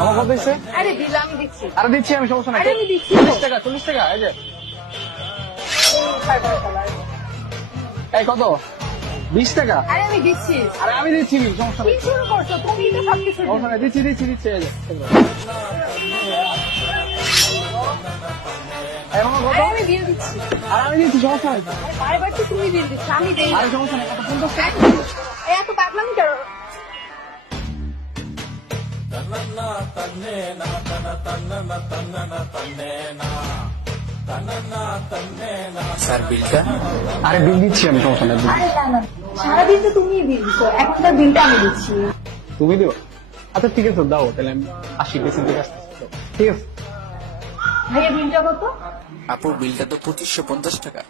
আমার কত দিচ্ছে? আরে বিল আমি দিচ্ছি। আরে দিচ্ছি আমি, সমস্যা নাই। আরে আমি দিচ্ছি। 40 টাকা, 40 টাকা। এই যে এই কত? 20 টাকা। আরে আমি দিচ্ছি। আরে আমি দিচ্ছি, সমস্যা কি নেই। শুরু করছো তুমি? তো সবকিছু সমস্যা নাই, দিচ্ছি দিচ্ছি দিচ্ছি। এই যে এই মামা কত? আরে আমি বিল দিচ্ছি। আরে আমি দিচ্ছি, সমস্যা নাই। আরে বারবার তো তুমি বিল দিচ্ছ, আমি দেই না। আরে সমস্যা নাই, কত? 50 টাকা। এই এত পাগলামি করো। স্যার বিলটা? আরে বিল দিচ্ছি আমি, সমস্যা নাই। আরে না না, সারাদিন তো তুমিই বিল দিচ্ছ, এখন তার বিলটা আমি দিচ্ছি। তুমি দিও? আচ্ছা ঠিক আছে, দাও তাহলে আমি আসি, বেসিন থেকে আসতেছি। ঠিক আছে। ভাইয়া বিলটা কত? আপু বিলটা তো 2550 টাকা।